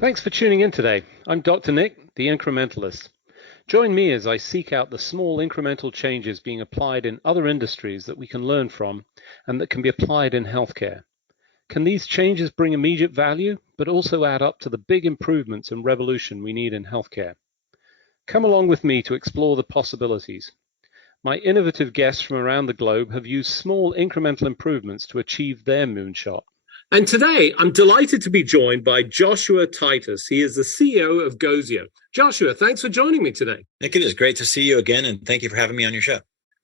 Thanks for tuning in today. I'm Dr. Nick, the Incrementalist. Join me as I seek out the small incremental changes being applied in other industries that we can learn from and that can be applied in healthcare. Can these changes bring immediate value, but also add up to the big improvements and revolution we need in healthcare? Come along with me to explore the possibilities. My innovative guests from around the globe have used small incremental improvements to achieve their moonshot. And today, I'm delighted to be joined by Joshua Titus. He is the CEO of Gozio. Joshua, thanks for joining me today. Nick, it is great to see you again, and thank you for having me on your show.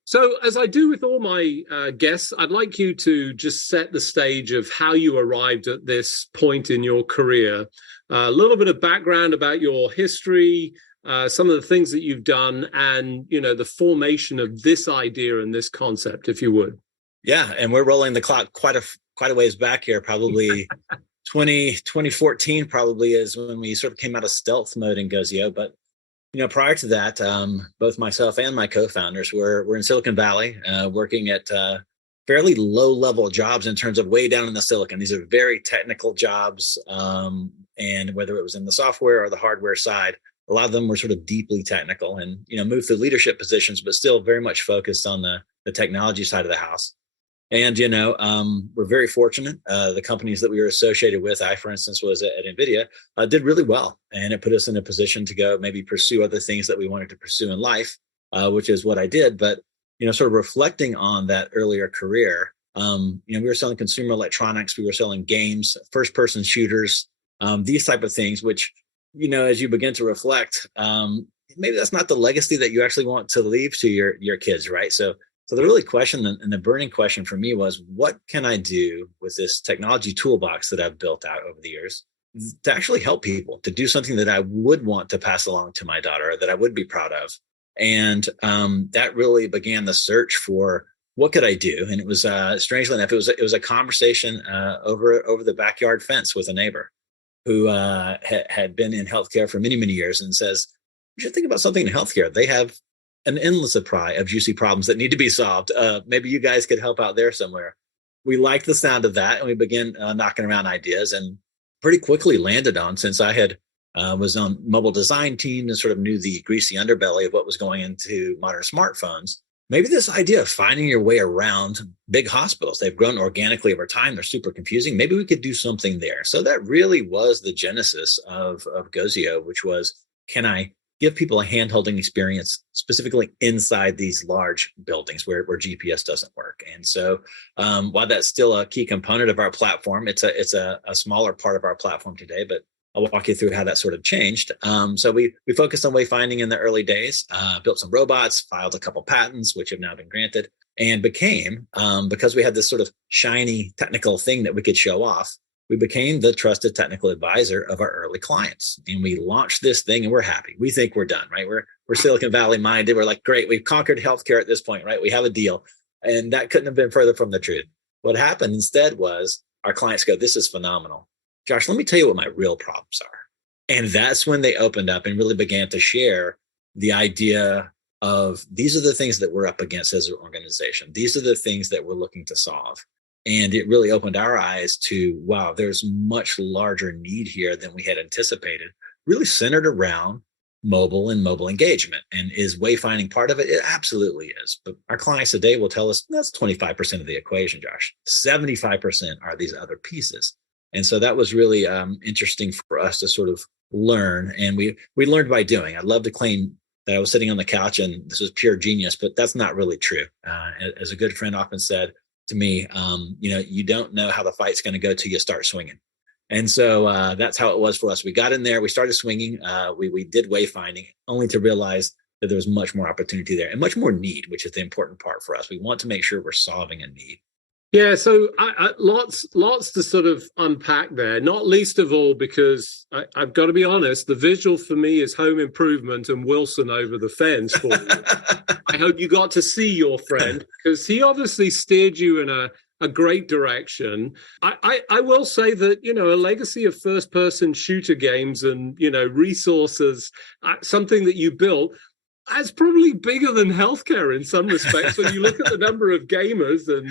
So, as I do with all my guests, I'd like you to just set the stage of how you arrived at this point in your career. A little bit of background about your history, some of the things that you've done, and the formation of this idea and this concept, if you would. Yeah, and we're rolling the clock quite a ways back here. Probably 2014 probably is when we sort of came out of stealth mode in Gozio. But prior to that, both myself and my co-founders were in Silicon Valley, working at fairly low-level jobs in terms of way down in the silicon. These are very technical jobs, and whether it was in the software or the hardware side, a lot of them were sort of deeply technical and moved through leadership positions, but still very much focused on the technology side of the house. And, we're very fortunate. The companies that we were associated with, I, for instance, was at NVIDIA, did really well. And it put us in a position to go maybe pursue other things that we wanted to pursue in life, which is what I did. But, sort of reflecting on that earlier career, we were selling consumer electronics. We were selling games, first-person shooters, these type of things, which, as you begin to reflect, maybe that's not the legacy that you actually want to leave to your kids, right? So the really question and the burning question for me was, what can I do with this technology toolbox that I've built out over the years to actually help people, to do something that I would want to pass along to my daughter, that I would be proud of? And that really began the search for what could I do? And it was, strangely enough, it was a conversation over the backyard fence with a neighbor who had been in healthcare for many, many years and says, you should think about something in healthcare. They have an endless supply of juicy problems that need to be solved. Maybe you guys could help out there somewhere. We liked the sound of that, and we began knocking around ideas, and pretty quickly landed on, since I had was on mobile design teams and sort of knew the greasy underbelly of what was going into modern smartphones. Maybe this idea of finding your way around big hospitals, they've grown organically over time. They're super confusing. Maybe we could do something there. So that really was the genesis of Gozio, which was, can I give people a hand-holding experience specifically inside these large buildings where GPS doesn't work? And so while that's still a key component of our platform, it's a smaller part of our platform today, but I'll walk you through how that sort of changed. So we focused on wayfinding in the early days, built some robots, filed a couple patents, which have now been granted, and became, because we had this sort of shiny technical thing that we could show off, we became the trusted technical advisor of our early clients. And we launched this thing and we're happy. We think we're done, right? We're Silicon Valley minded. We're like, great, we've conquered healthcare at this point, right? We have a deal. And that couldn't have been further from the truth. What happened instead was our clients go, this is phenomenal. Josh, let me tell you what my real problems are. And that's when they opened up and really began to share the idea of, these are the things that we're up against as an organization. These are the things that we're looking to solve. And it really opened our eyes to, wow, there's much larger need here than we had anticipated, really centered around mobile and mobile engagement. And is wayfinding part of it? It absolutely is. But our clients today will tell us that's 25% of the equation, Josh. 75% are these other pieces. And so that was really interesting for us to sort of learn. And we learned by doing. I'd love to claim that I was sitting on the couch and this was pure genius, but that's not really true. As a good friend often said to me, you don't know how the fight's going to go till you start swinging. And so that's how it was for us. We got in there, we started swinging, we did wayfinding, only to realize that there was much more opportunity there and much more need, which is the important part for us. We want to make sure we're solving a need. Yeah, so lots to sort of unpack there, not least of all because I've got to be honest, the visual for me is Home Improvement and Wilson over the fence for you. I hope you got to see your friend, because he obviously steered you in a great direction. I will say that, a legacy of first-person shooter games and, resources, something that you built, that's probably bigger than healthcare in some respects. When you look at the number of gamers and,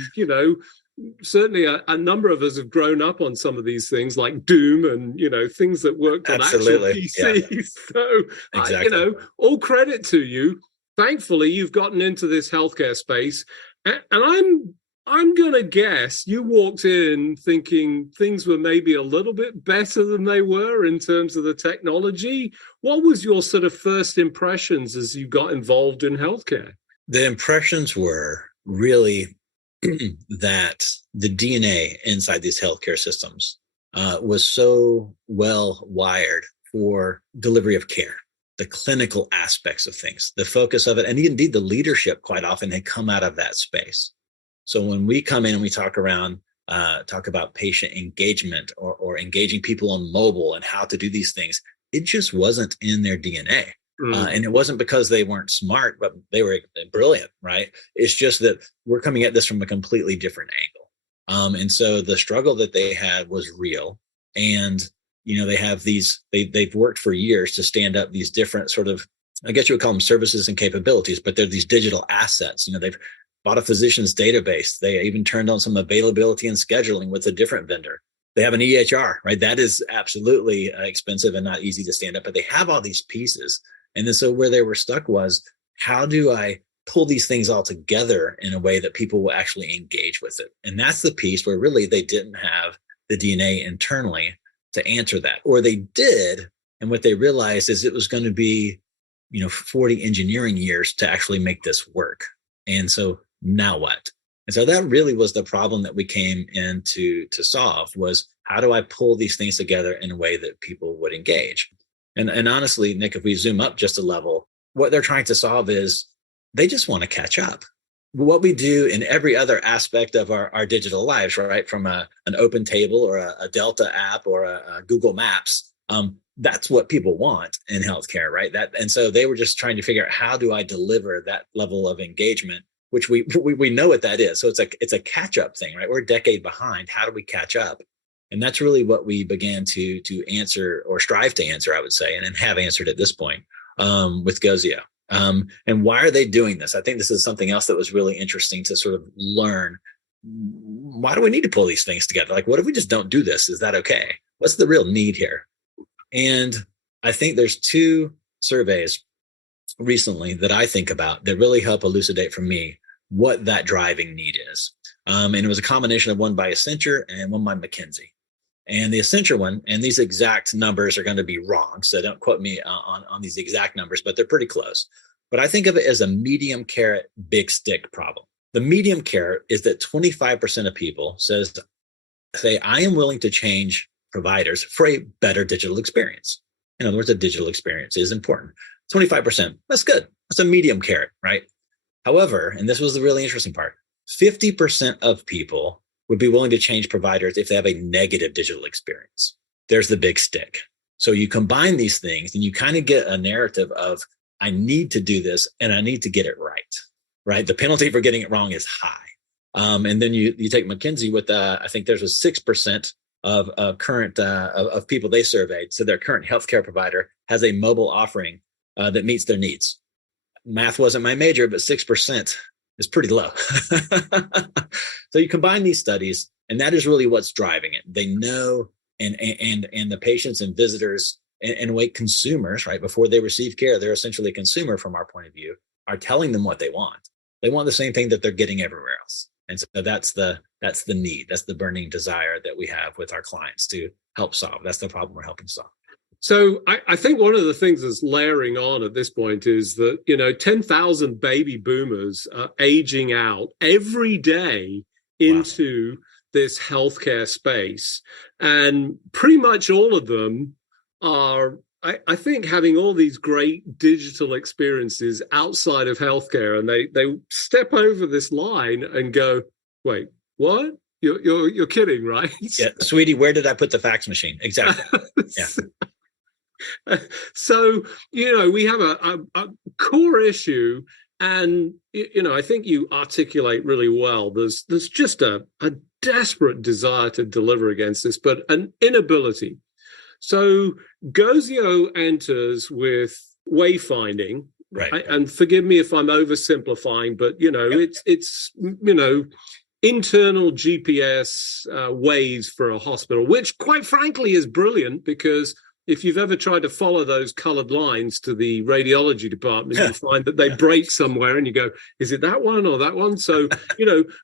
certainly a number of us have grown up on some of these things like Doom and, things that worked on actual PCs. Yeah. So, exactly. all credit to you. Thankfully, you've gotten into this healthcare space. And I'm going to guess you walked in thinking things were maybe a little bit better than they were in terms of the technology. What was your sort of first impressions as you got involved in healthcare? The impressions were really that the DNA inside these healthcare systems was so well wired for delivery of care, the clinical aspects of things, the focus of it, and indeed the leadership quite often had come out of that space. So when we come in and we talk about patient engagement or engaging people on mobile and how to do these things, it just wasn't in their DNA. And it wasn't because they weren't smart, but they were brilliant, right? It's just that we're coming at this from a completely different angle. And so the struggle that they had was real. And, they have they've worked for years to stand up these different sort of, I guess you would call them services and capabilities, but they're these digital assets. They've bought a physician's database. They even turned on some availability and scheduling with a different vendor. They have an EHR, right? That is absolutely expensive and not easy to stand up, but they have all these pieces. And then so where they were stuck was, how do I pull these things all together in a way that people will actually engage with it? And that's the piece where really they didn't have the DNA internally to answer that, or they did. And what they realized is it was going to be, 40 engineering years to actually make this work. And so now what? And so that really was the problem that we came in to solve, was how do I pull these things together in a way that people would engage? And honestly, Nick, if we zoom up just a level, what they're trying to solve is they just want to catch up. What we do in every other aspect of our digital lives, right? From an open table or a Delta app or a Google Maps, that's what people want in healthcare, right? And so they were just trying to figure out, how do I deliver that level of engagement, which we know what that is. So it's a catch up thing, right? We're a decade behind. How do we catch up? And that's really what we began to answer, or strive to answer, I would say, and have answered at this point with Gozio. And why are they doing this? I think this is something else that was really interesting to sort of learn. Why do we need to pull these things together? Like, what if we just don't do this? Is that okay? What's the real need here? And I think there's two surveys recently that I think about that really help elucidate for me what that driving need is. And it was a combination of one by Accenture and one by McKinsey. And the Accenture one, and these exact numbers are going to be wrong, so don't quote me on these exact numbers, but they're pretty close. But I think of it as a medium carrot, big stick problem. The medium carrot is that 25% of people say, I am willing to change providers for a better digital experience. In other words, a digital experience is important. 25%, that's good. That's a medium carrot, right? However, and this was the really interesting part, 50% of people would be willing to change providers if they have a negative digital experience. There's the big stick. So you combine these things and you kind of get a narrative of, I need to do this and I need to get it right? The penalty for getting it wrong is high. And then you take McKinsey with, I think there's a 6% of current of people they surveyed. So their current healthcare provider has a mobile offering that meets their needs. Math wasn't my major, but 6% is pretty low. So you combine these studies, and that is really what's driving it. They know, and the patients and visitors and wait, consumers, right? Before they receive care, they're essentially a consumer from our point of view, are telling them what they want. They want the same thing that they're getting everywhere else. And so that's the need. That's the burning desire that we have with our clients to help solve. That's the problem we're helping solve. So I think one of the things that's layering on at this point is that, 10,000 baby boomers are aging out every day into this healthcare space. And pretty much all of them are, I think, having all these great digital experiences outside of healthcare. And they step over this line and go, wait, what? You're kidding, right? Yeah, sweetie, where did I put the fax machine? Exactly. Yeah. So, we have a core issue, and, I think you articulate really well. There's just a desperate desire to deliver against this, but an inability. So Gozio enters with wayfinding, right? And forgive me if I'm oversimplifying, but, Yep. it's internal GPS ways for a hospital, which quite frankly is brilliant, because if you've ever tried to follow those colored lines to the radiology department, you find that they break somewhere and you go, is it that one or that one? So,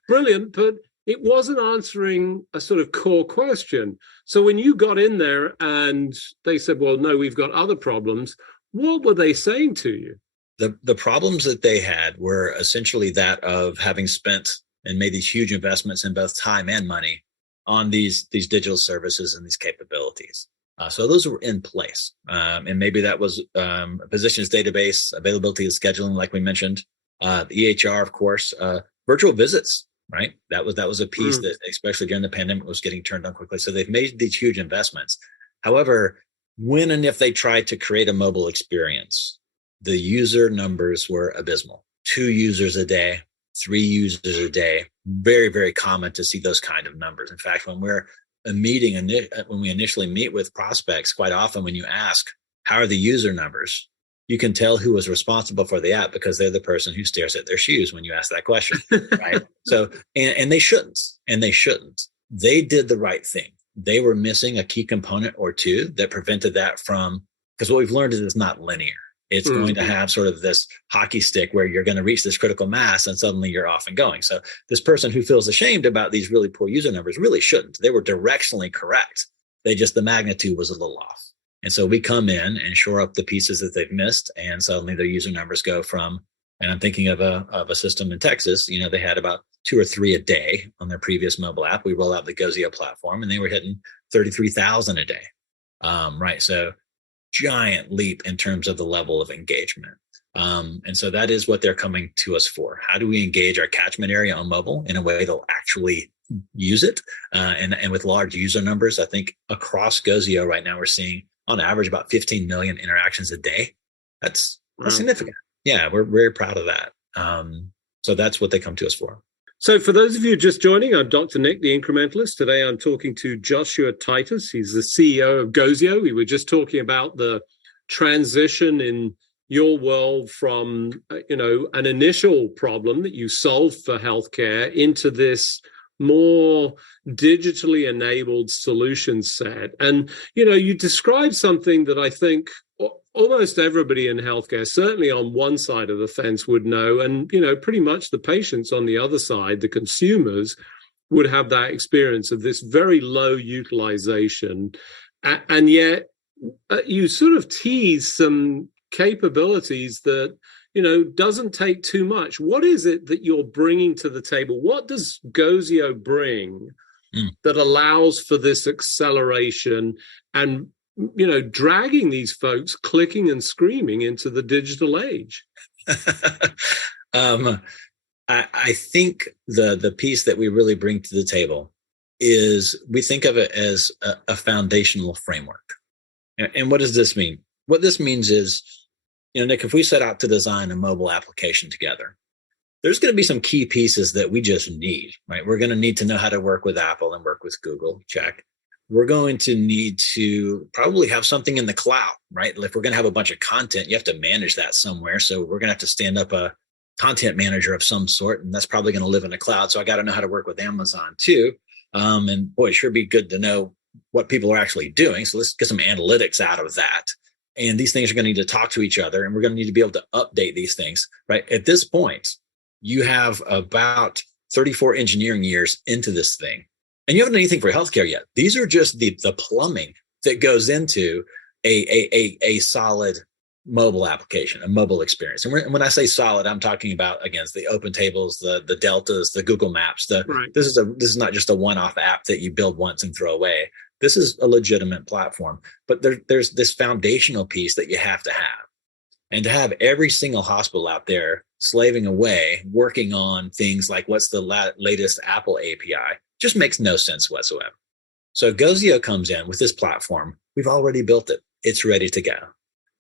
brilliant, but it wasn't answering a sort of core question. So when you got in there and they said, well, no, we've got other problems, what were they saying to you? The problems that they had were essentially that of having spent and made these huge investments in both time and money on these digital services and these capabilities. So those were in place. And maybe that was a physician's database, availability of scheduling, like we mentioned, the EHR, of course, virtual visits, right? That was a piece that, especially during the pandemic, was getting turned on quickly. So they've made these huge investments. However, when and if they tried to create a mobile experience, the user numbers were abysmal. 2 users a day, 3 users a day. Very, very common to see those kind of numbers. In fact, when we're when we initially meet with prospects, quite often when you ask, how are the user numbers? You can tell who was responsible for the app because they're the person who stares at their shoes when you ask that question, right? So, and they shouldn't. They did the right thing. They were missing a key component or two that prevented that from, because what we've learned is it's not linear. It's going to have sort of this hockey stick where you're going to reach this critical mass and suddenly you're off and going. So this person who feels ashamed about these really poor user numbers really shouldn't. They were directionally correct. The magnitude was a little off. And so we come in and shore up the pieces that they've missed. And suddenly their user numbers go from, and I'm thinking of a system in Texas, they had about 2 or 3 a day on their previous mobile app. We roll out the Gozio platform and they were hitting 33,000 a day. Right. So giant leap in terms of the level of engagement. And so that is what they're coming to us for. How do we engage our catchment area on mobile in a way they'll actually use it? And with large user numbers, I think across Gozio right now, we're seeing on average about 15 million interactions a day. That's significant. Yeah, we're very proud of that. So that's what they come to us for. So for those of you just joining, I'm Dr. Nick, the Incrementalist. Today I'm talking to Joshua Titus. He's the CEO of Gozio. We were just talking about the transition in your world from, an initial problem that you solved for healthcare into this more digitally enabled solution set. And, you described something that I think almost everybody in healthcare, certainly on one side of the fence, would know. And, pretty much the patients on the other side, the consumers, would have that experience of this very low utilization. And yet you sort of tease some capabilities that, doesn't take too much. What is it that you're bringing to the table? What does Gozio bring that allows for this acceleration and dragging these folks clicking and screaming into the digital age? I think the piece that we really bring to the table is we think of it as a foundational framework. And what does this mean? What this means is, Nick, if we set out to design a mobile application together, there's going to be some key pieces that we just need, right? We're going to need to know how to work with Apple and work with Google, check. We're going to need to probably have something in the cloud, right? If we're going to have a bunch of content, you have to manage that somewhere. So we're going to have to stand up a content manager of some sort, and that's probably going to live in the cloud. So I got to know how to work with Amazon too. And boy, it sure be good to know what people are actually doing. So let's get some analytics out of that. And these things are going to need to talk to each other, and we're going to need to be able to update these things, right? At this point, you have about 34 engineering years into this thing. And you haven't done anything for healthcare yet. These are just the plumbing that goes into a solid mobile application, a mobile experience. And when I say solid, I'm talking about, again, the open tables, the deltas, the Google Maps. Right. This is not just a one-off app that you build once and throw away. This is a legitimate platform. But there's this foundational piece that you have to have. And to have every single hospital out there slaving away, working on things like what's the latest Apple API, just makes no sense whatsoever. So Gozio comes in with this platform. We've already built it. It's ready to go.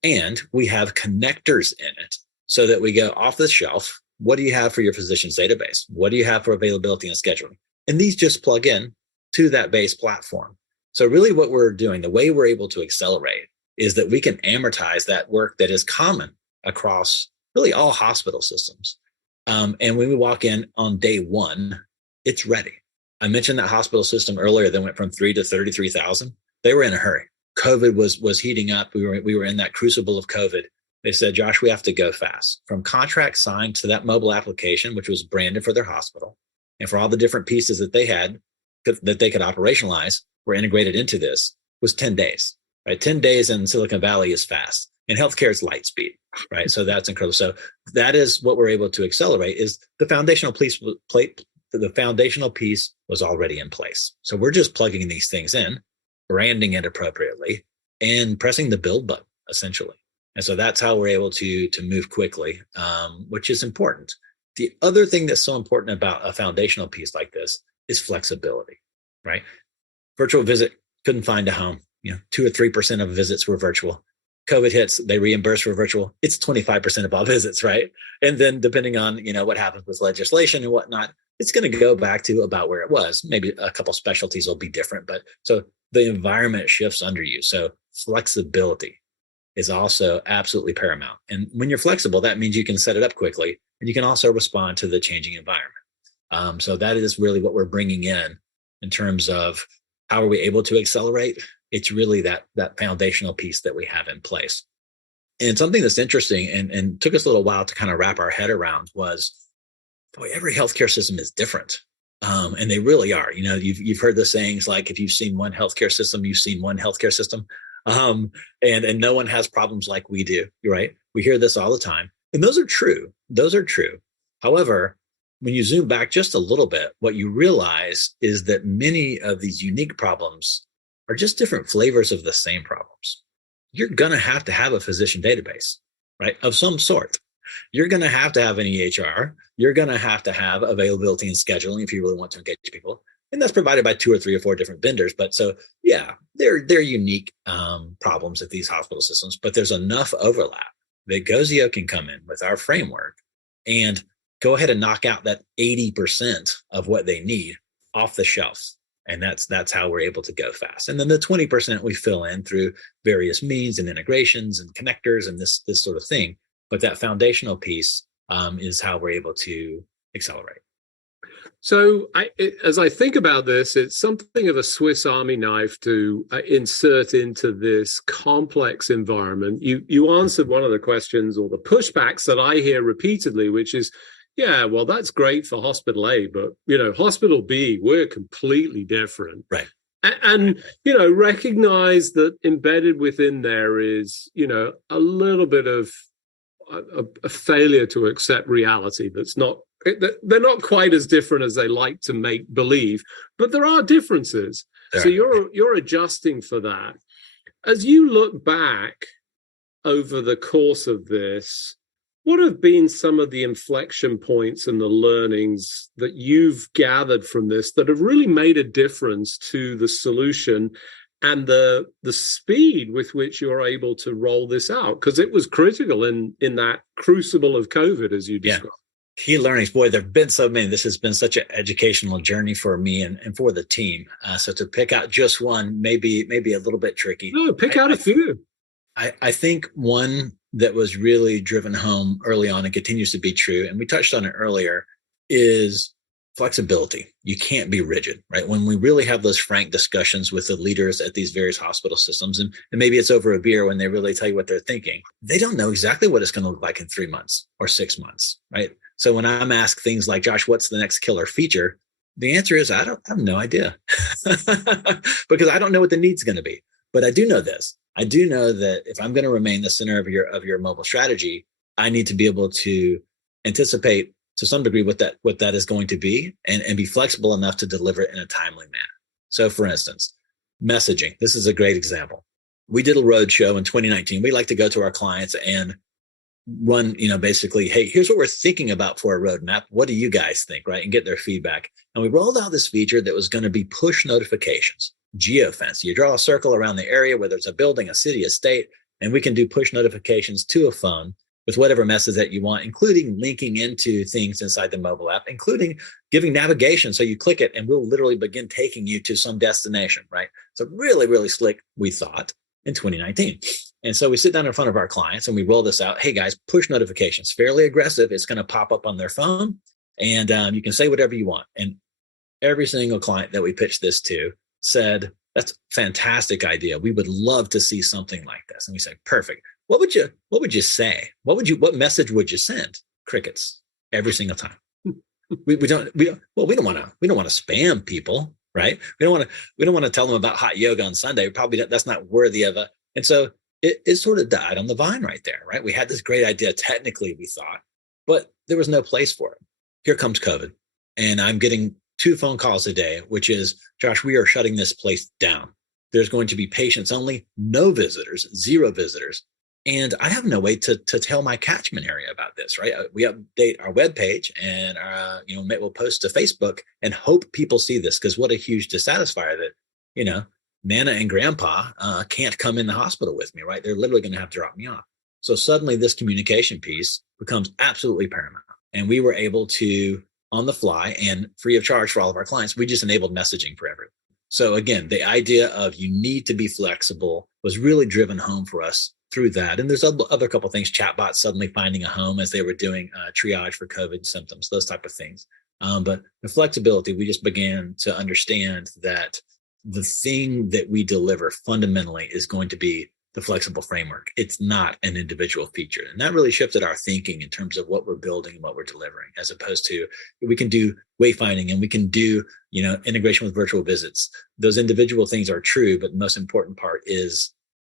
And we have connectors in it so that we go off the shelf. What do you have for your physician's database? What do you have for availability and scheduling? And these just plug in to that base platform. So really what we're doing, the way we're able to accelerate, is that we can amortize that work that is common across really all hospital systems. And when we walk in on day one, it's ready. I mentioned that hospital system earlier that went from 3 to 33,000. They were in a hurry. COVID was heating up. We were in that crucible of COVID. They said, Josh, we have to go fast. From contract signed to that mobile application, which was branded for their hospital, and for all the different pieces that they had that they could operationalize, were integrated into this, was 10 days. Right? 10 days in Silicon Valley is fast, and healthcare is light speed. Right? So that's incredible. So that is what we're able to accelerate. Is the foundational piece. The foundational piece was already in place. So we're just plugging these things in, branding it appropriately, and pressing the build button, essentially. And so that's how we're able to move quickly, which is important. The other thing that's so important about a foundational piece like this is flexibility, right? Virtual visit couldn't find a home. 2 or 3% of visits were virtual. COVID hits, they reimburse for virtual. It's 25% of all visits, right? And then depending on, what happens with legislation and whatnot, it's going to go back to about where it was. Maybe a couple specialties will be different, but so the environment shifts under you. So flexibility is also absolutely paramount. And when you're flexible, that means you can set it up quickly, and you can also respond to the changing environment. So that is really what we're bringing in terms of how are we able to accelerate. It's really that foundational piece that we have in place. And something that's interesting and took us a little while to kind of wrap our head around was, boy, every healthcare system is different. And they really are. You've heard the sayings like, if you've seen one healthcare system, you've seen one healthcare system. And no one has problems like we do, right? We hear this all the time. And those are true. However, when you zoom back just a little bit, what you realize is that many of these unique problems are just different flavors of the same problems. You're going to have a physician database, right? Of some sort. You're going to have an EHR. You're going to have availability and scheduling if you really want to engage people. And that's provided by 2 or 3 or 4 different vendors. But so, yeah, they're unique problems at these hospital systems, but there's enough overlap that Gozio can come in with our framework and go ahead and knock out that 80% of what they need off the shelf. And that's how we're able to go fast. And then the 20% we fill in through various means and integrations and connectors and this sort of thing. But that foundational piece is how we're able to accelerate. So as I think about this, it's something of a Swiss Army knife to insert into this complex environment. You answered one of the questions or the pushbacks that I hear repeatedly, which is, yeah, well, that's great for hospital A, but, hospital B, we're completely different. Right. And recognize that embedded within there is, a little bit of a failure to accept reality they're not quite as different as they like to make believe, but there are differences. So you're adjusting for that. As you look back over the course of this, what have been some of the inflection points and the learnings that you've gathered from this that have really made a difference to the solution and the speed with which you're able to roll this out? Because it was critical in that crucible of COVID, as you described. Yeah. Key learnings, boy, there have been so many. This has been such an educational journey for me and for the team. So to pick out just one may be a little bit tricky. No, pick out a few. I think one that was really driven home early on and continues to be true, and we touched on it earlier, is flexibility. You can't be rigid, right? When we really have those frank discussions with the leaders at these various hospital systems, and maybe it's over a beer when they really tell you what they're thinking, they don't know exactly what it's going to look like in 3 months or 6 months, right? So when I'm asked things like, Josh, what's the next killer feature? The answer is, I have no idea because I don't know what the need's going to be. But I do know this. I do know that if I'm going to remain the center of your mobile strategy, I need to be able to anticipate to some degree what that is going to be and be flexible enough to deliver it in a timely manner. So for instance, messaging. This is a great example. We did a road show in 2019. We like to go to our clients and run, basically, hey, here's what we're thinking about for a roadmap. What do you guys think, right? And get their feedback. And we rolled out this feature that was going to be push notifications, geofence. You draw a circle around the area, whether it's a building, a city, a state, and we can do push notifications to a phone with whatever message that you want, including linking into things inside the mobile app, including giving navigation. So you click it and we'll literally begin taking you to some destination, right? So really, really slick, we thought, in 2019. And so we sit down in front of our clients and we roll this out. Hey guys, push notifications, fairly aggressive. It's going to pop up on their phone and you can say whatever you want. And every single client that we pitched this to said, that's a fantastic idea. We would love to see something like this. And we said, perfect. What would you say? What message would you send? Crickets every single time. We don't want to spam people, right? We don't want to tell them about hot yoga on Sunday. Probably that's not worthy of and so it sort of died on the vine right there, right? We had this great idea technically, we thought, but there was no place for it. Here comes COVID, and I'm getting 2 phone calls a day, which is, Josh, we are shutting this place down. There's going to be patients only, no visitors, 0 visitors. And I have no way to tell my catchment area about this, right? We update our webpage and we'll post to Facebook and hope people see this, because what a huge dissatisfier that, Nana and Grandpa can't come in the hospital with me, right? They're literally going to have to drop me off. So suddenly this communication piece becomes absolutely paramount. And we were able to, on the fly and free of charge for all of our clients, we just enabled messaging for everyone. So again, the idea of you need to be flexible was really driven home for us through that. And there's other couple of things, chatbots suddenly finding a home as they were doing triage for COVID symptoms, those type of things. But the flexibility, we just began to understand that the thing that we deliver fundamentally is going to be the flexible framework. It's not an individual feature. And that really shifted our thinking in terms of what we're building and what we're delivering, as opposed to we can do wayfinding and we can do, integration with virtual visits. Those individual things are true, but the most important part is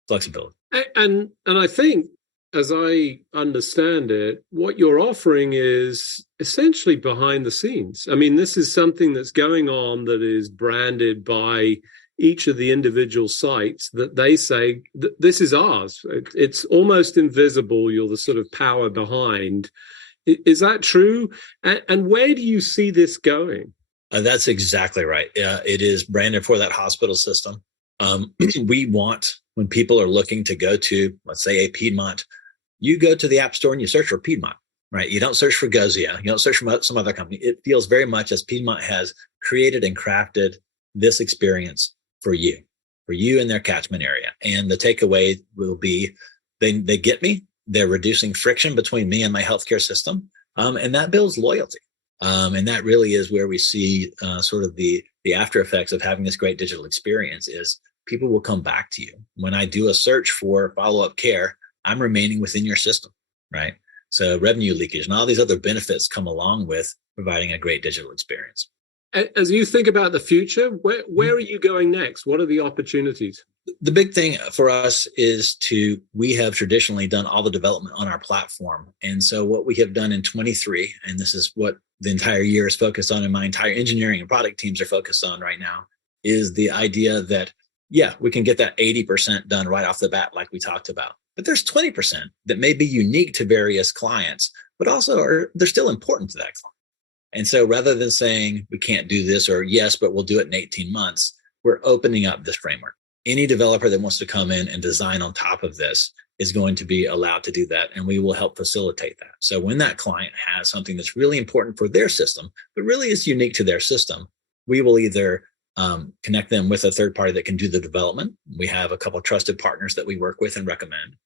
flexibility. And I think, as I understand it, what you're offering is essentially behind the scenes. I mean, this is something that's going on that is branded by each of the individual sites that they say, this is ours. It's almost invisible. You're the sort of power behind. Is that true? And where do you see this going? That's exactly right. It is branded for that hospital system. We want, when people are looking to go to, let's say, a Piedmont, you go to the App Store and you search for Piedmont, right? You don't search for Gozio. You don't search for some other company. It feels very much as Piedmont has created and crafted this experience for you and their catchment area. And the takeaway will be they get me. They're reducing friction between me and my healthcare system. And that builds loyalty. And that really is where we see sort of the after effects of having this great digital experience is people will come back to you. When I do a search for follow-up care, I'm remaining within your system, right? So revenue leakage and all these other benefits come along with providing a great digital experience. As you think about the future, where are you going next? What are the opportunities? The big thing for us is we have traditionally done all the development on our platform. And so what we have done in 23, and this is what the entire year is focused on and my entire engineering and product teams are focused on right now, is the idea that, we can get that 80% done right off the bat, like we talked about. But there's 20% that may be unique to various clients, but also they're still important to that client. And so rather than saying we can't do this or yes, but we'll do it in 18 months, we're opening up this framework. Any developer that wants to come in and design on top of this is going to be allowed to do that. And we will help facilitate that. So when that client has something that's really important for their system, but really is unique to their system, we will either connect them with a third party that can do the development. We have a couple of trusted partners that we work with and recommend.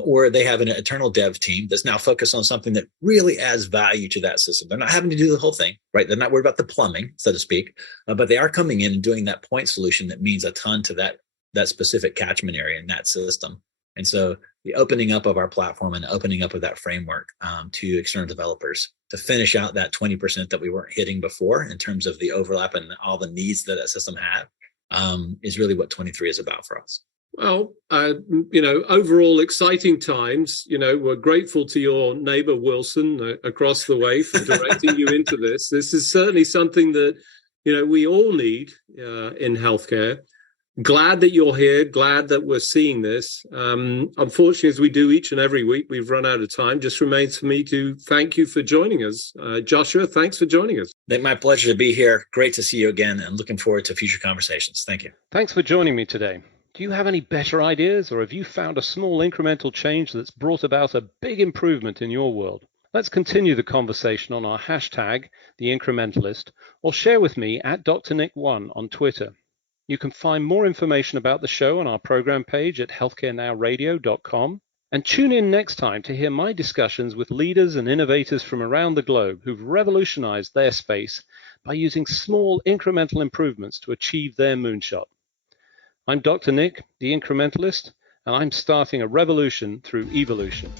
Or they have an internal dev team that's now focused on something that really adds value to that system. They're not having to do the whole thing, right? They're not worried about the plumbing, so to speak, but they are coming in and doing that point solution that means a ton to that specific catchment area in that system. And so the opening up of our platform and opening up of that framework to external developers to finish out that 20% that we weren't hitting before in terms of the overlap and all the needs that system had is really what 23 is about for us. Well, overall exciting times. We're grateful to your neighbor, Wilson, across the way for directing you into this. This is certainly something that, we all need in healthcare. Glad that you're here. Glad that we're seeing this. Unfortunately, as we do each and every week, we've run out of time. Just remains for me to thank you for joining us. Joshua, thanks for joining us. My pleasure to be here. Great to see you again and looking forward to future conversations. Thank you. Thanks for joining me today. Do you have any better ideas, or have you found a small incremental change that's brought about a big improvement in your world? Let's continue the conversation on our hashtag, The Incrementalist, or share with me at Dr. Nick1 on Twitter. You can find more information about the show on our program page at healthcarenowradio.com, and tune in next time to hear my discussions with leaders and innovators from around the globe who've revolutionized their space by using small incremental improvements to achieve their moonshot. I'm Dr. Nick, the Incrementalist, and I'm starting a revolution through evolution.